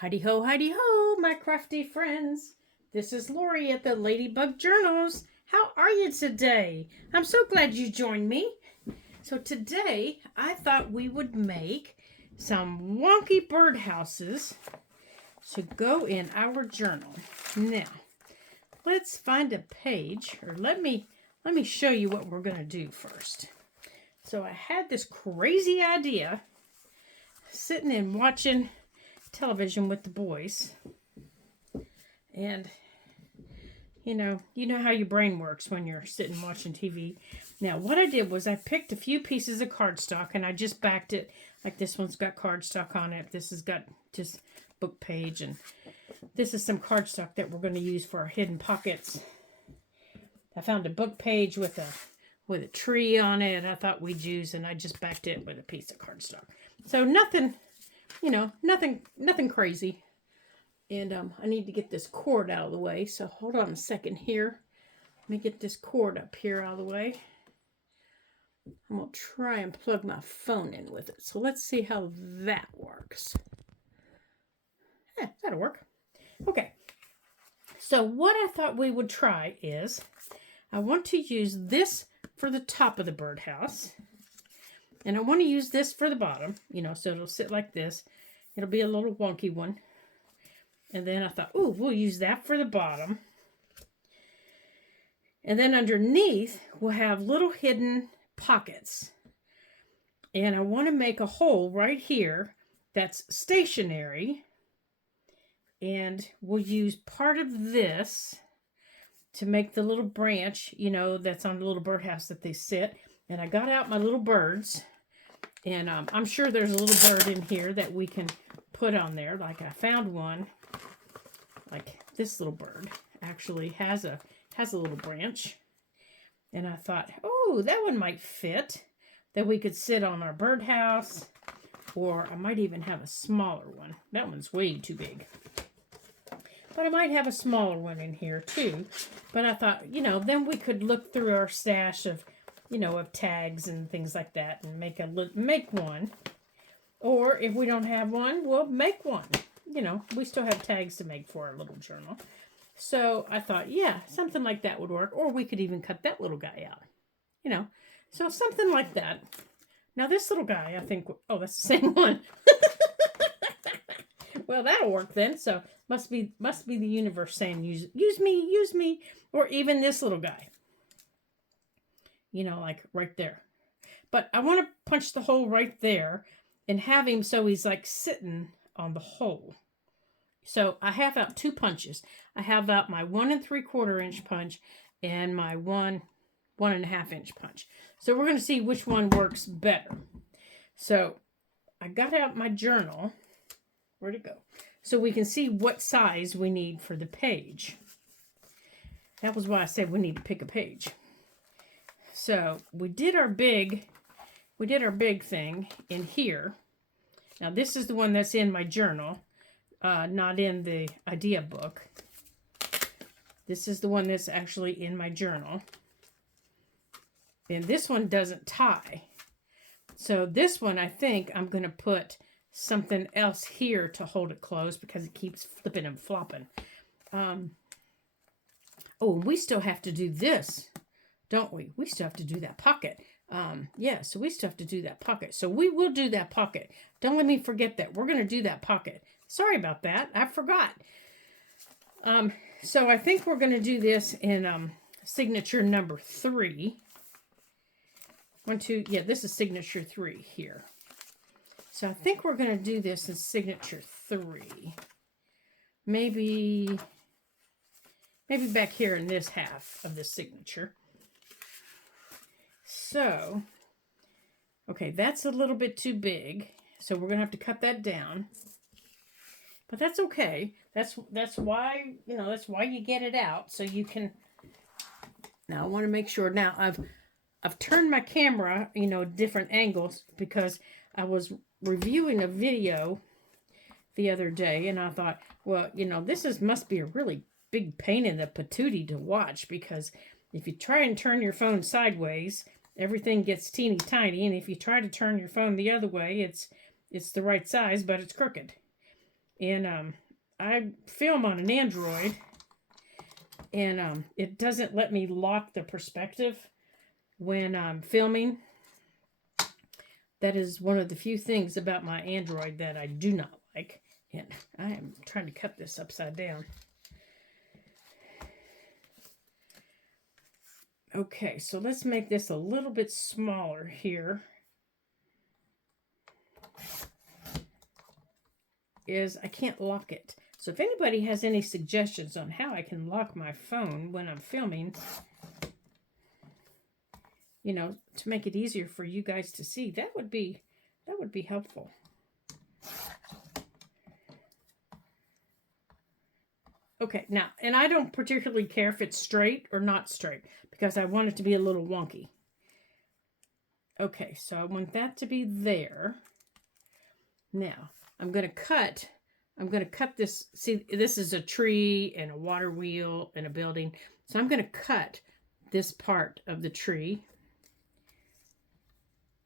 Heidi ho, my crafty friends. This is Lori at the Ladybug Journals. How are you today? I'm so glad you joined me. So today, I thought we would make some wonky birdhouses to go in our journal. Now, let's find a page, or let me show you what we're going to do first. So I had this crazy idea sitting and watching television with the boys, and you know how your brain works when you're sitting watching TV. Now what I did was I picked a few pieces of cardstock and I just backed it. Like this one's got cardstock on it, this has got just book page, and this is some cardstock that we're going to use for our hidden pockets. I found a book page with a tree on it I thought we'd use, and I just backed it with a piece of cardstock. So nothing, nothing crazy. And I need to get this cord out of the way. So hold on a second here. Let me get this cord up here out of the way. I'm going to try and plug my phone in with it. So let's see how that works. That'll work. Okay. So what I thought we would try is, I want to use this for the top of the birdhouse. And I want to use this for the bottom, so it'll sit like this. It'll be a little wonky one. And then I thought, we'll use that for the bottom. And then underneath, we'll have little hidden pockets. And I want to make a hole right here that's stationary. And we'll use part of this to make the little branch, that's on the little birdhouse that they sit. And I got out my little birds. And I'm sure there's a little bird in here that we can put on there. Like I found one. Like this little bird actually has a little branch. And I thought, that one might fit. That we could sit on our birdhouse. Or I might even have a smaller one. That one's way too big. But I might have a smaller one in here too. But I thought, then we could look through our stash of, of tags and things like that and make one. Or if we don't have one, we'll make one. We still have tags to make for our little journal. So I thought, something like that would work. Or we could even cut that little guy out. So something like that. Now this little guy, I think, that's the same one. Well, that'll work then. So must be the universe saying, use me, or even this little guy. Like right there. But I want to punch the hole right there and have him so he's like sitting on the hole. So I have out two punches. I have out my 1 3/4 inch punch and my 1.5 inch punch. So we're going to see which one works better. So I got out my journal. Where'd it go? So we can see what size we need for the page. That was why I said we need to pick a page. So we did our big thing in here. Now this is the one that's in my journal, not in the idea book. This is the one that's actually in my journal. And this one doesn't tie. So this one, I think I'm going to put something else here to hold it closed because it keeps flipping and flopping. We still have to do this, don't we? We still have to do that pocket. So we still have to do that pocket. So we will do that pocket. Don't let me forget that. We're going to do that pocket. Sorry about that. I forgot. So I think we're going to do this in signature number 3. 1, 2, this is signature 3 here. So I think we're going to do this in signature 3. Maybe back here in this half of the signature. So, okay, that's a little bit too big. So we're going to have to cut that down. But that's okay. That's why, that's why you get it out. So you can, now I want to make sure, now I've turned my camera, different angles because I was reviewing a video the other day and I thought, well, this must be a really big pain in the patootie to watch, because if you try and turn your phone sideways, everything gets teeny tiny, and if you try to turn your phone the other way, it's the right size, but it's crooked. And I film on an Android, and it doesn't let me lock the perspective when I'm filming. That is one of the few things about my Android that I do not like. And I am trying to cut this upside down. Okay, so let's make this a little bit smaller here. I can't lock it. So if anybody has any suggestions on how I can lock my phone when I'm filming, you know, to make it easier for you guys to see, that would be helpful. Okay, now, and I don't particularly care if it's straight or not straight, because I want it to be a little wonky. Okay, so I want that to be there. Now, I'm going to cut this. See, this is a tree and a water wheel and a building. So I'm going to cut this part of the tree.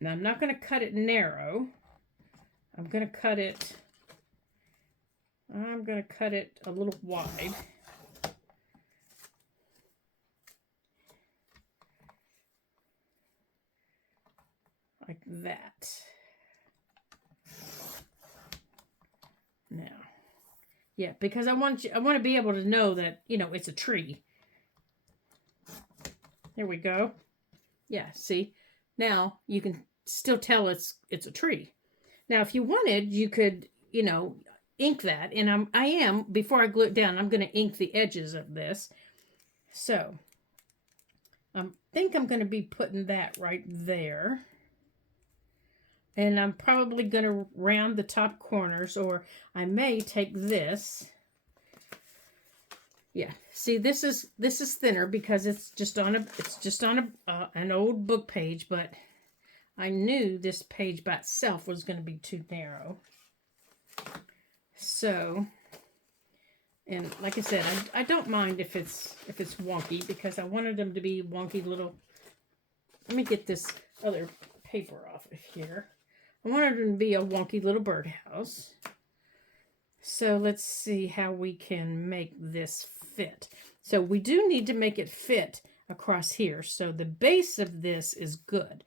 Now, I'm not going to cut it narrow. I'm going to cut it a little wide. Like that. Now, yeah, because I want to be able to know that, you know, it's a tree. There we go. Yeah, see? Now you can still tell it's a tree. Now, if you wanted, you could, you know, ink that, and I am before I glue it down, I'm going to ink the edges of this. So I think I'm going to be putting that right there. And I'm probably going to round the top corners, or I may take this. Yeah, see, this is thinner because it's just on an old book page, but I knew this page by itself was going to be too narrow. So, and like I said, I don't mind if it's wonky, because I wanted them to be wonky little. Let me get this other paper off of here. I wanted them to be a wonky little birdhouse. So let's see how we can make this fit. So we do need to make it fit across here. So the base of this is good.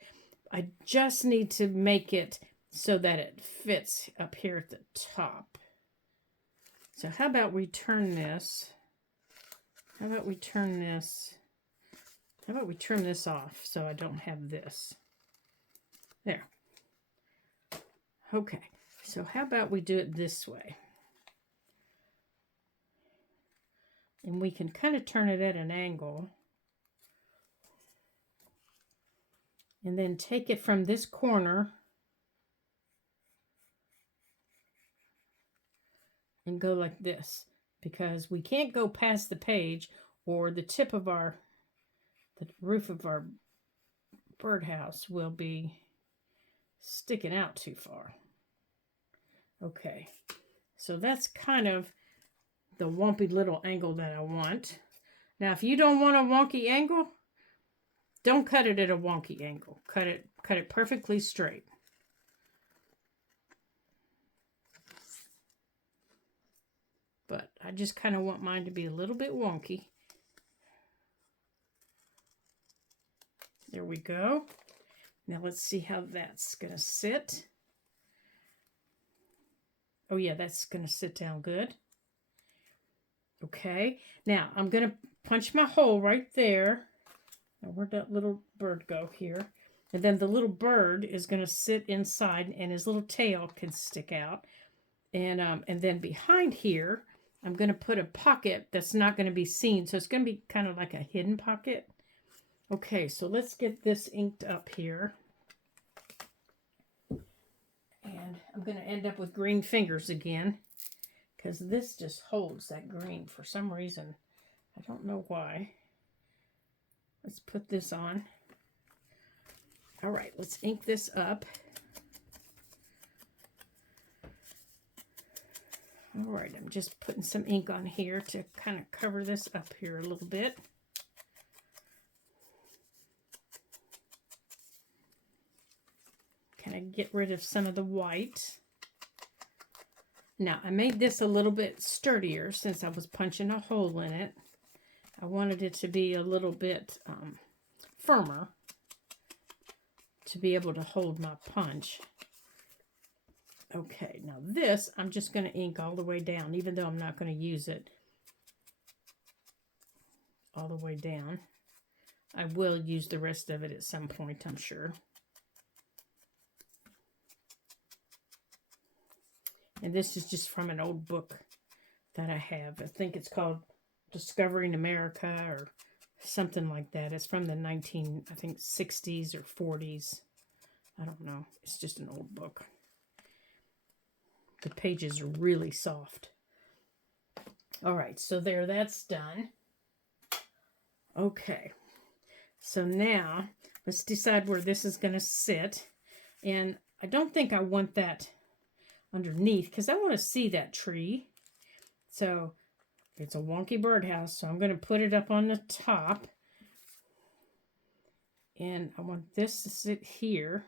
I just need to make it so that it fits up here at the top. So how about we turn this? How about we turn this? How about we turn this off so I don't have this? There. Okay, so how about we do it this way? And we can kind of turn it at an angle. And then take it from this corner and go like this, because we can't go past the page, or the tip of the roof of our birdhouse will be sticking out too far. Okay, so that's kind of the Wonky Little angle that I want. Now, if you don't want a wonky angle, don't cut it at a wonky angle. Cut it perfectly straight. But I just kind of want mine to be a little bit wonky. There we go. Now let's see how that's going to sit. Oh yeah, that's going to sit down good. Okay, now I'm going to punch my hole right there. Now where'd that little bird go here? And then the little bird is going to sit inside, and his little tail can stick out. And then behind here, I'm going to put a pocket that's not going to be seen. So it's going to be kind of like a hidden pocket. Okay, so let's get this inked up here. And I'm going to end up with green fingers again, because this just holds that green for some reason. I don't know why. Let's put this on. All right, let's ink this up. All right, I'm just putting some ink on here to kind of cover this up here a little bit. Kind of get rid of some of the white. Now, I made this a little bit sturdier since I was punching a hole in it. I wanted it to be a little bit firmer to be able to hold my punch. Okay, now this, I'm just going to ink all the way down, even though I'm not going to use it all the way down. I will use the rest of it at some point, I'm sure. And this is just from an old book that I have. I think it's called Discovering America or something like that. It's from the 60s or 40s. I don't know. It's just an old book. The pages are really soft. All right, so there, that's done. Okay, so now let's decide where this is going to sit. And I don't think I want that underneath because I want to see that tree. So it's a wonky birdhouse, so I'm going to put it up on the top. And I want this to sit here.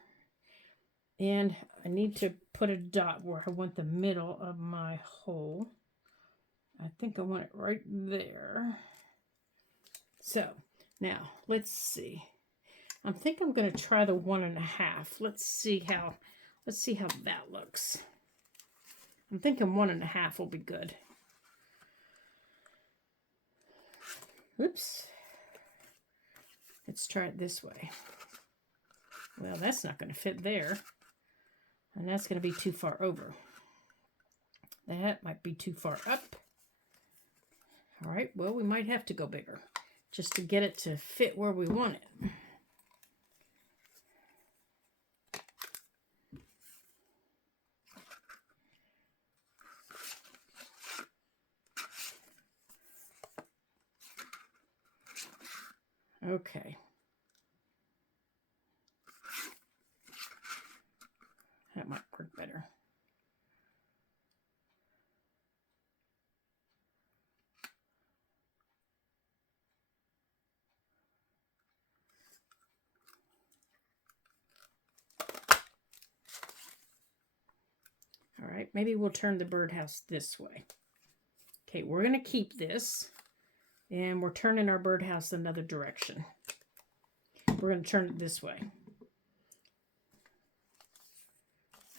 And I need to put a dot where I want the middle of my hole. I think I want it right there. So now let's see. I think I'm going to try the 1.5. Let's see how that looks. I'm thinking 1.5 will be good. Oops. Let's try it this way. Well, that's not going to fit there. And that's going to be too far over. That might be too far up. All right, well, we might have to go bigger just to get it to fit where we want it. Okay. That might work better. All right, maybe we'll turn the birdhouse this way. Okay, we're going to keep this, and we're turning our birdhouse another direction. We're going to turn it this way.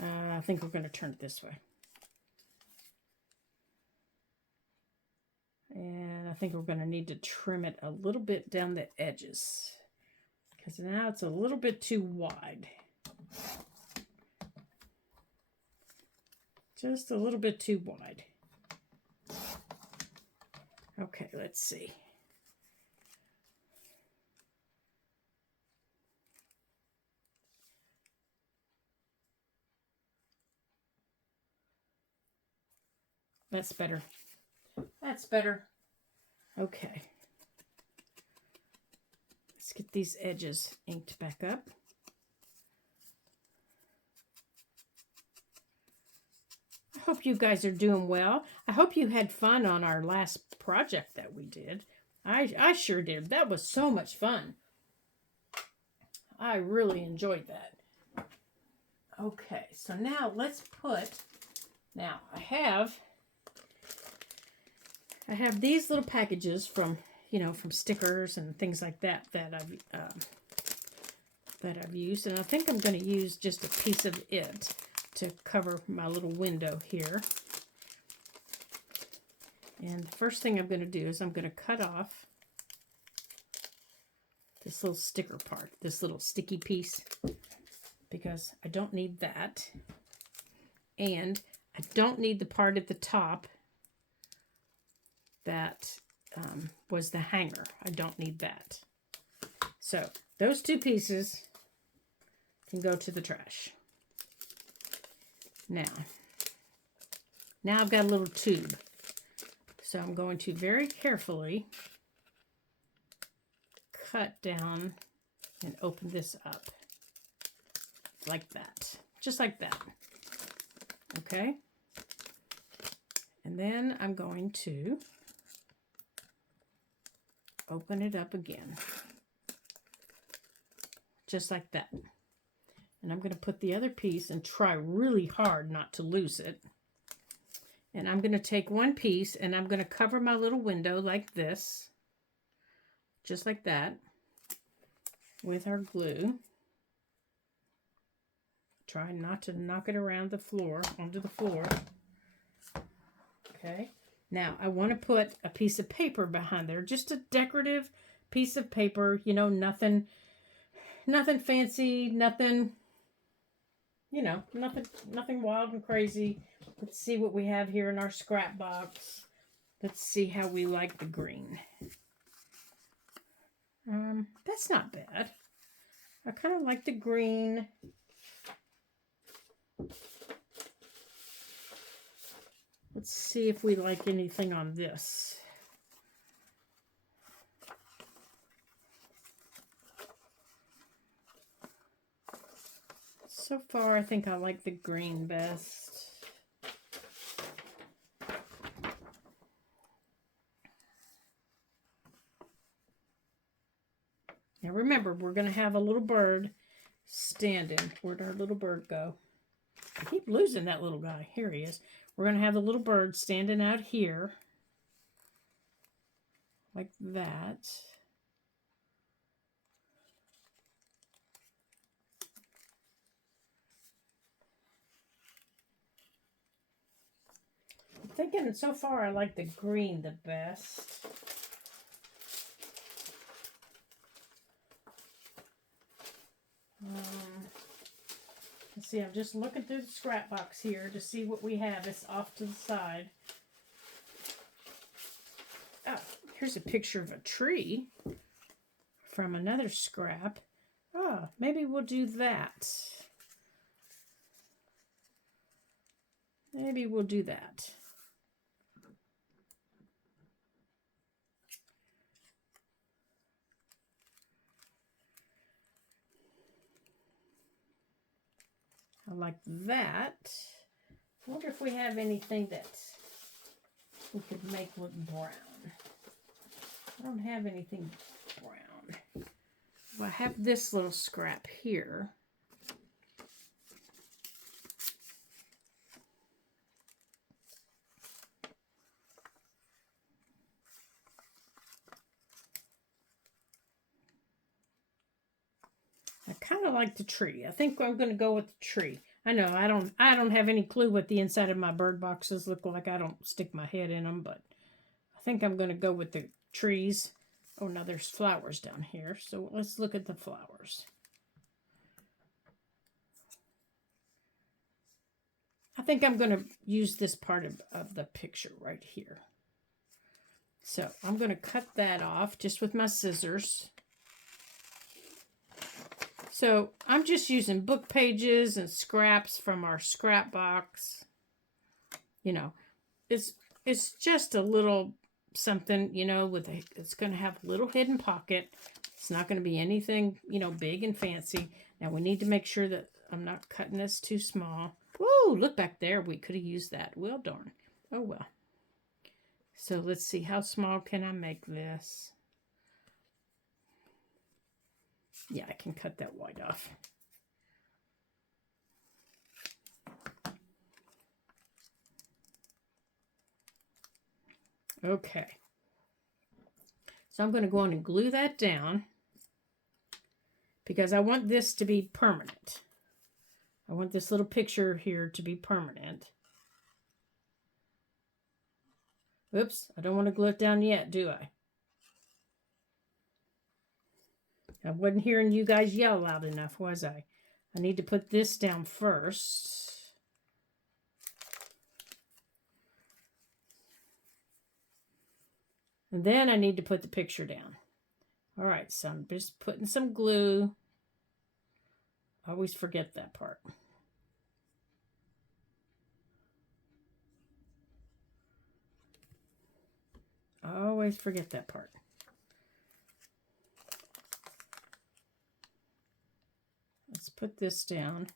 I think we're going to turn it this way. And I think we're going to need to trim it a little bit down the edges, because now it's a little bit too wide. Just a little bit too wide. Okay, let's see. That's better. That's better. Okay. Let's get these edges inked back up. I hope you guys are doing well. I hope you had fun on our last project that we did. I sure did. That was so much fun. I really enjoyed that. Okay, so now let's put, now I have these little packages from, from stickers and things like that I've used, and I think I'm going to use just a piece of it to cover my little window here. And the first thing I'm going to do is I'm going to cut off this little sticker part, this little sticky piece, because I don't need that. And I don't need the part at the top that was the hanger. I don't need that. So those two pieces can go to the trash. Now I've got a little tube. So I'm going to very carefully cut down and open this up like that. Just like that. Okay? And then I'm going to open it up again. Just like that. And I'm going to put the other piece and try really hard not to lose it. And I'm going to take one piece and I'm going to cover my little window like this, just like that, with our glue. Try not to knock it around the floor, onto the floor. Okay. Now, I want to put a piece of paper behind there, just a decorative piece of paper, you know, nothing fancy, nothing, you know, nothing wild and crazy. Let's see what we have here in our scrap box. Let's see how we like the green. That's not bad. I kind of like the green. Let's see if we like anything on this. So far, I think I like the green best. Now remember, we're going to have a little bird standing. Where'd our little bird go? I keep losing that little guy. Here he is. We're going to have the little bird standing out here. Like that. I'm thinking so far I like the green the best. Let's see, I'm just looking through the scrap box here to see what we have. It's off to the side. Oh, here's a picture of a tree from another scrap. Oh, maybe we'll do that. Maybe we'll do that. I like that. I wonder if we have anything that we could make look brown. I don't have anything brown. Well, I have this little scrap here. I kind of like the tree. I think I'm going to go with the tree. I know I don't have any clue what the inside of my bird boxes look like. I don't stick my head in them, but I think I'm going to go with the trees. Oh, now there's flowers down here. So let's look at the flowers. I think I'm going to use this part of the picture right here. So I'm going to cut that off just with my scissors. So I'm just using book pages and scraps from our scrap box. You know, it's just a little something, you know, it's going to have a little hidden pocket. It's not going to be anything, you know, big and fancy. Now we need to make sure that I'm not cutting this too small. Whoa, look back there. We could have used that. Well, darn. Oh, well. So let's see. How small can I make this? Yeah, I can cut that white off. Okay. So I'm going to go on and glue that down because I want this to be permanent. I want this little picture here to be permanent. Oops, I don't want to glue it down yet, do I? I wasn't hearing you guys yell loud enough, was I? I need to put this down first. And then I need to put the picture down. All right, so I'm just putting some glue. I always forget that part. I always forget that part. Let's put this down.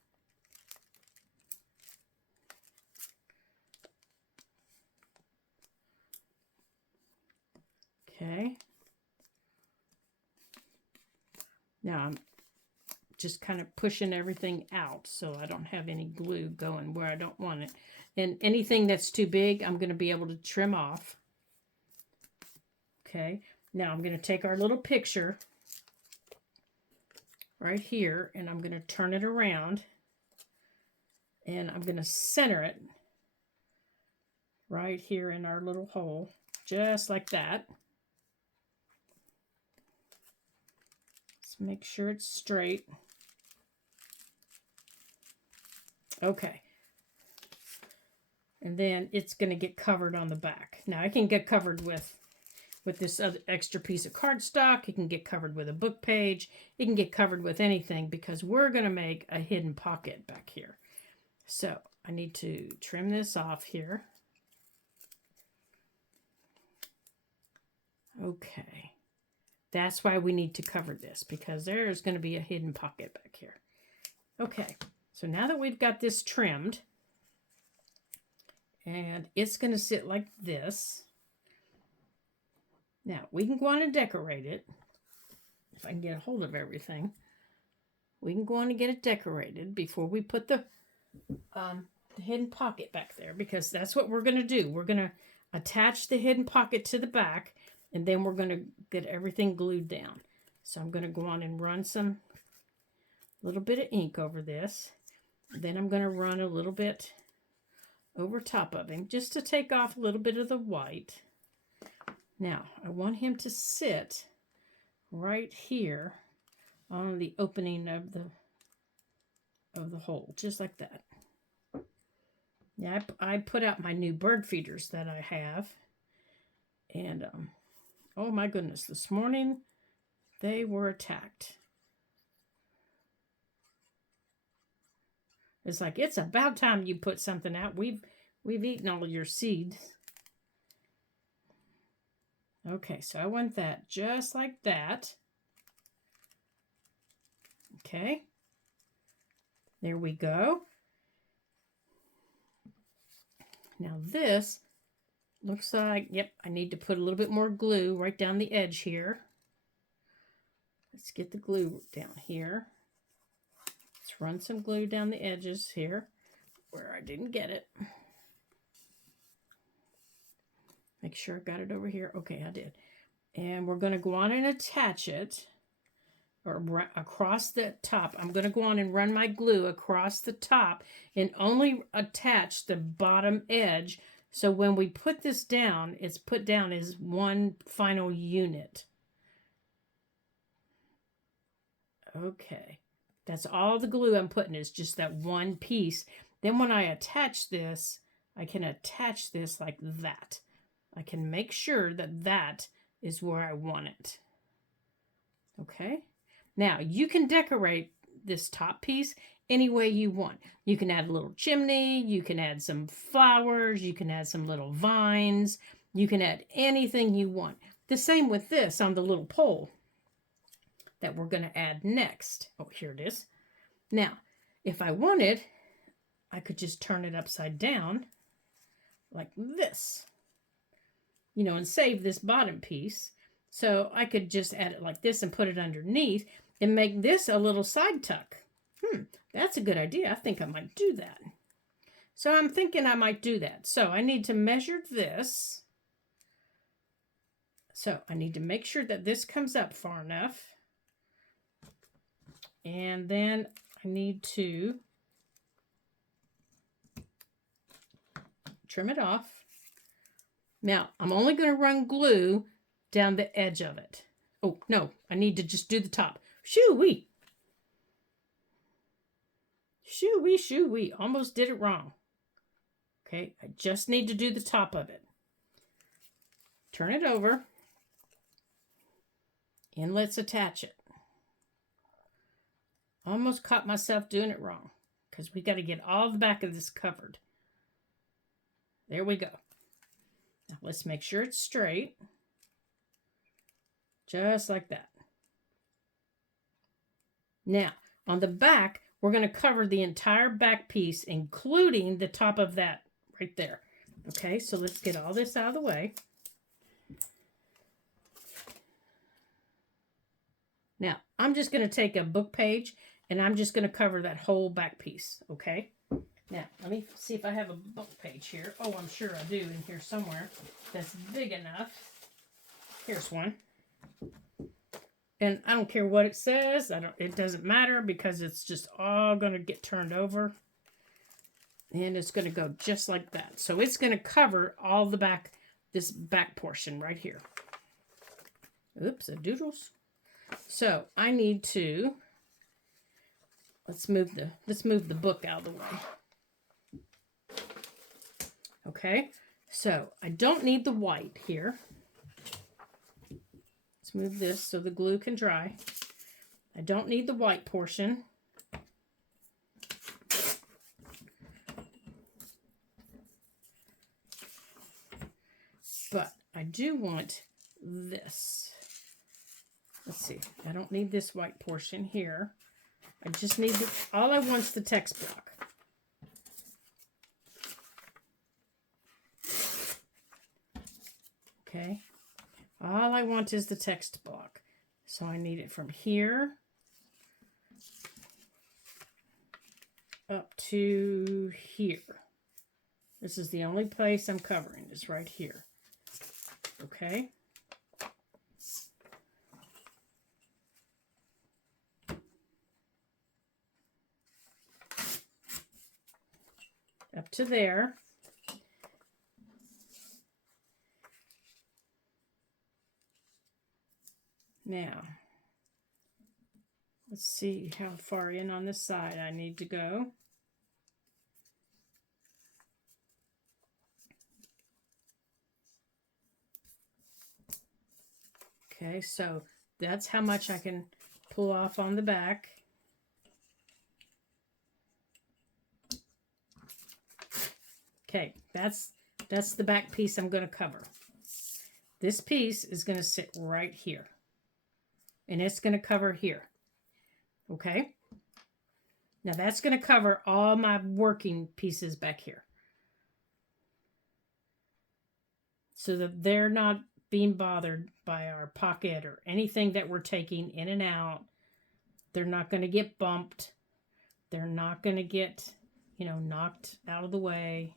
Okay. Now I'm just kind of pushing everything out so I don't have any glue going where I don't want it. And anything that's too big, I'm going to be able to trim off. Okay, now I'm going to take our little picture right here, and I'm going to turn it around, and I'm going to center it right here in our little hole, just like that. Let's make sure it's straight. Okay. And then it's going to get covered on the back. Now, I can get covered with this other extra piece of cardstock. It can get covered with a book page. It can get covered with anything because we're going to make a hidden pocket back here. So I need to trim this off here. Okay. That's why we need to cover this, because there's going to be a hidden pocket back here. Okay. So now that we've got this trimmed, and it's going to sit like this. Now, we can go on and decorate it. If I can get a hold of everything. We can go on and get it decorated before we put the hidden pocket back there, because that's what we're going to do. We're going to attach the hidden pocket to the back, and then we're going to get everything glued down. So I'm going to go on and run some little bit of ink over this. Then I'm going to run a little bit over top of him just to take off a little bit of the white. Now, I want him to sit right here on the opening of the hole, just like that. Yeah, I put out my new bird feeders that I have. And, oh my goodness, this morning they were attacked. It's like, it's about time you put something out. We've eaten all of your seeds. Okay, so I want that just like that. Okay. There we go. Now this looks like, yep, I need to put a little bit more glue right down the edge here. Let's get the glue down here. Let's run some glue down the edges here where I didn't get it. Make sure I got it over here. Okay, I did. And we're going to go on and attach it or across the top. I'm going to go on and run my glue across the top and only attach the bottom edge. So when we put this down, it's put down as one final unit. Okay. That's all the glue I'm putting is just that one piece. Then when I attach this, I can attach this like that. I can make sure that that is where I want it. Okay. Now you can decorate this top piece any way you want. You can add a little chimney. You can add some flowers. You can add some little vines. You can add anything you want. The same with this on the little pole that we're going to add next. Oh, here it is. Now, if I wanted, I could just turn it upside down like this, you know, and save this bottom piece. So I could just add it like this and put it underneath and make this a little side tuck. That's a good idea. I think I might do that. So I'm thinking I might do that. So I need to measure this. So I need to make sure that this comes up far enough. And then I need to trim it off. Now, I'm only going to run glue down the edge of it. Oh, no, I need to just do the top. Shoo-wee. Shoo-wee, shoo-wee. Almost did it wrong. Okay, I just need to do the top of it. Turn it over. And let's attach it. Almost caught myself doing it wrong because we got to get all the back of this covered. There we go. Now let's make sure it's straight. Just like that. Now, on the back, we're going to cover the entire back piece, including the top of that right there. Okay, so let's get all this out of the way. Now, I'm just going to take a book page And I'm just going to cover that whole back piece, okay? Now, let me see if I have a book page here. Oh, I'm sure I do in here somewhere that's big enough. Here's one. And I don't care what it says. It doesn't matter because it's just all going to get turned over. And it's going to go just like that. So it's going to cover all the back, this back portion right here. Oops, a doodles. So I need to, let's move the book out of the way. Okay, so I don't need the white here. Let's move this so the glue can dry. I don't need the white portion. But I do want this. Let's see. I don't need this white portion here. I just need all I want is the text block. Okay. All I want is the text block. So I need it from here up to here. This is the only place I'm covering, is right here. Okay. Up to there. Now, let's see how far in on this side I need to go. Okay, so that's how much I can pull off on the back. Okay, that's the back piece I'm going to cover. This piece is going to sit right here. And it's going to cover here. Okay? Now that's going to cover all my working pieces back here. So that they're not being bothered by our pocket or anything that we're taking in and out. They're not going to get bumped. They're not going to get, knocked out of the way.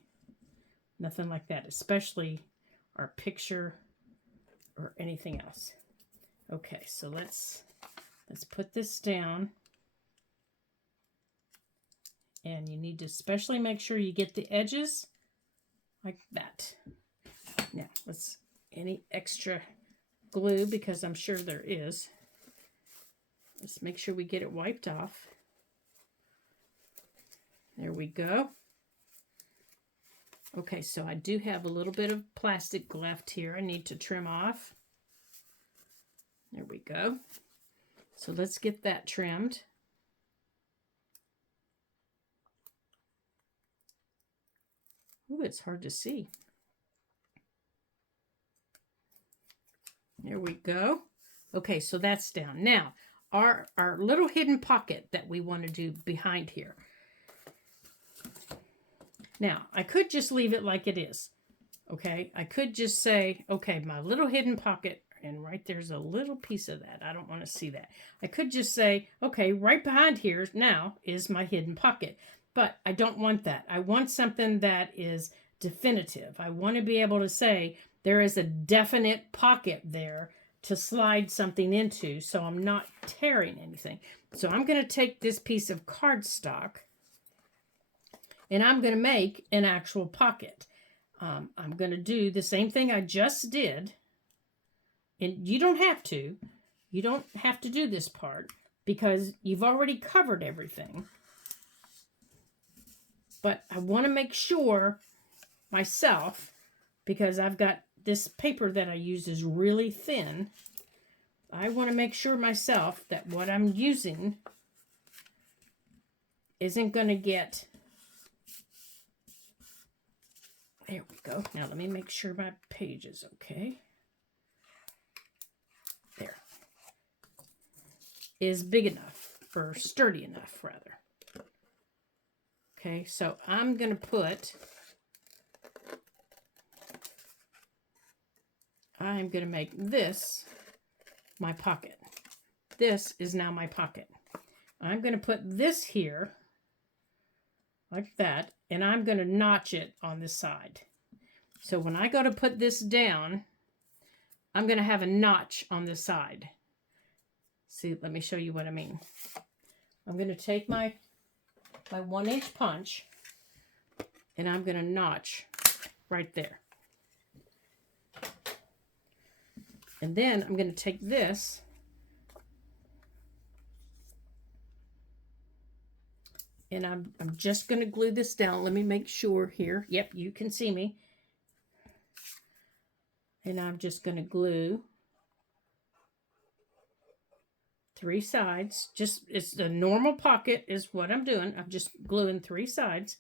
Nothing like that, especially our picture or anything else. Okay, so let's put this down. And you need to especially make sure you get the edges like that. Now, any extra glue, because I'm sure there is. Let's make sure we get it wiped off. There we go. Okay, so I do have a little bit of plastic left here I need to trim off. There we go. So let's get that trimmed. Ooh, it's hard to see. There we go. Okay, so that's down. Now, our little hidden pocket that we want to do behind here. Now, I could just leave it like it is. Okay, I could just say, okay, my little hidden pocket, and right there's a little piece of that. I don't want to see that. I could just say, okay, right behind here now is my hidden pocket. But I don't want that. I want something that is definitive. I want to be able to say there is a definite pocket there to slide something into, so I'm not tearing anything. So I'm going to take this piece of cardstock and I'm going to make an actual pocket. I'm going to do the same thing I just did. And you don't have to. You don't have to do this part because you've already covered everything. But I want to make sure myself, because I've got this paper that I use is really thin. I want to make sure myself that what I'm using isn't going to get... There we go. Now let me make sure my page is okay. There. Is big enough, or sturdy enough, rather. Okay, so I'm going to put... I'm going to make this my pocket. This is now my pocket. I'm going to put this here like that, and I'm going to notch it on this side. So when I go to put this down, I'm going to have a notch on the side. See, let me show you what I mean. I'm going to take my 1-inch punch, and I'm going to notch right there. And then I'm going to take this and I'm just going to glue this down. Let me make sure here. Yep, you can see me. And I'm just going to glue 3 sides. Just, it's the normal pocket is what I'm doing. I'm just gluing 3 sides.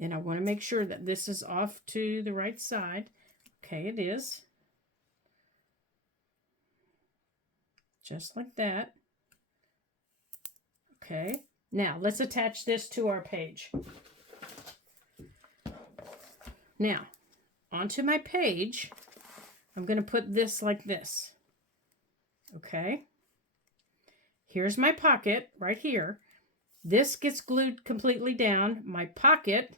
And I want to make sure that this is off to the right side. Okay, it is. Just like that. Okay, now let's attach this to our page. Now, onto my page, I'm going to put this like this. Okay, here's my pocket right here. This gets glued completely down. My pocket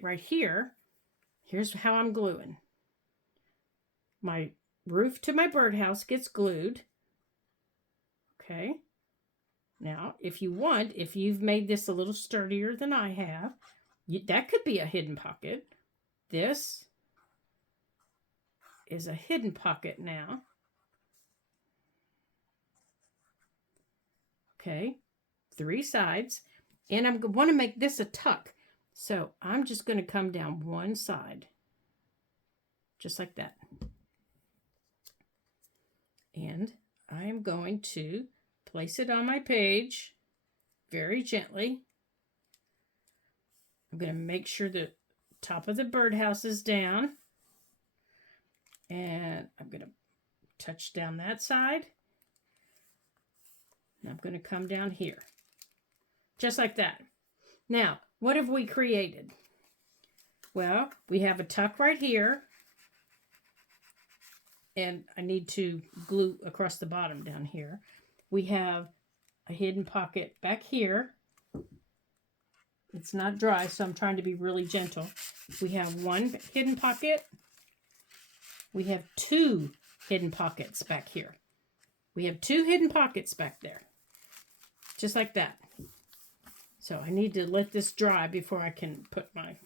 right here, here's how I'm gluing. My roof to my birdhouse gets glued. Okay. Now, if you want, if you've made this a little sturdier than I have, that could be a hidden pocket. This is a hidden pocket now. Okay. 3 sides. And I want to make this a tuck. So I'm just going to come down one side. Just like that. And I am going to place it on my page very gently. I'm going to make sure the top of the birdhouse is down. And I'm going to touch down that side. And I'm going to come down here. Just like that. Now, what have we created? Well, we have a tuck right here. And I need to glue across the bottom down here. We have a hidden pocket back here. It's not dry, so I'm trying to be really gentle. We have 1 hidden pocket. We have 2 hidden pockets back here. We have 2 hidden pockets back there. Just like that. So I need to let this dry before I can put my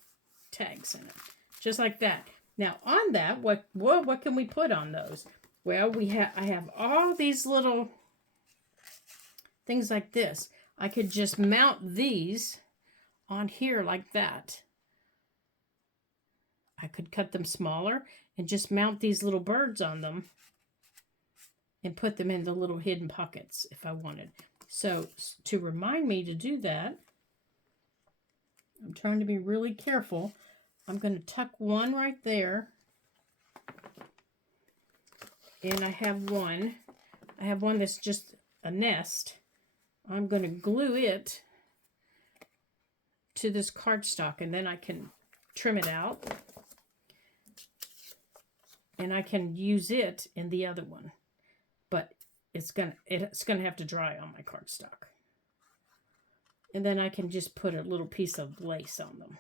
tags in it. Just like that. Now on that, what can we put on those? Well, I have all these little things like this. I could just mount these on here like that. I could cut them smaller and just mount these little birds on them and put them in the little hidden pockets if I wanted. So to remind me to do that, I'm trying to be really careful. I'm going to tuck one right there. And I have one that's just a nest. I'm going to glue it to this cardstock, and then I can trim it out. And I can use it in the other one. But it's going to have to dry on my cardstock. And then I can just put a little piece of lace on them.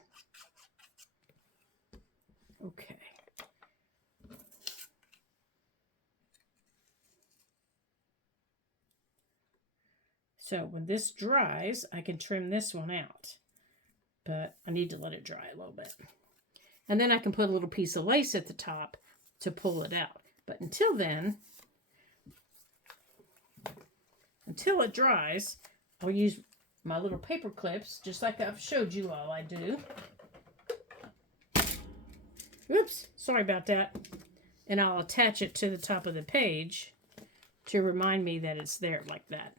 Okay. So when this dries, I can trim this one out. But I need to let it dry a little bit. And then I can put a little piece of lace at the top to pull it out. But until then, until it dries, I'll use my little paper clips, just like I've showed you all I do. Oops, sorry about that. And I'll attach it to the top of the page to remind me that it's there like that.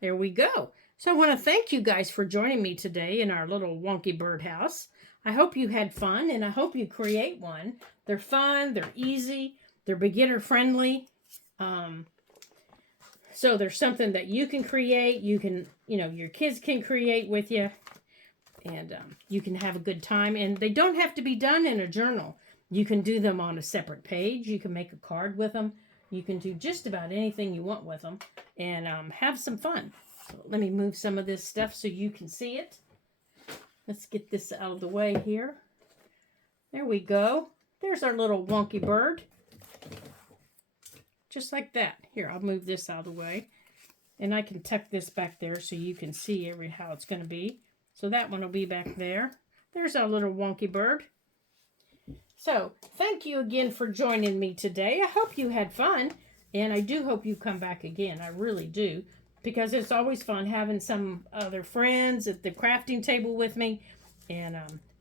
There we go. So I want to thank you guys for joining me today in our little wonky birdhouse. I hope you had fun, and I hope you create one. They're fun, they're easy, they're beginner friendly. So there's something that you can create, you can, your kids can create with you. And you can have a good time. And they don't have to be done in a journal. You can do them on a separate page. You can make a card with them. You can do just about anything you want with them and have some fun. So let me move some of this stuff so you can see it. Let's get this out of the way here. There we go. There's our little wonky bird. Just like that. Here, I'll move this out of the way. And I can tuck this back there so you can see how it's going to be. So that one will be back there. There's our little wonky bird. So, thank you again for joining me today. I hope you had fun. And I do hope you come back again. I really do. Because it's always fun having some other friends at the crafting table with me. And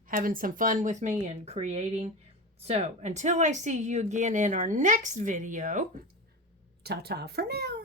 having some fun with me and creating. So, until I see you again in our next video, ta-ta for now.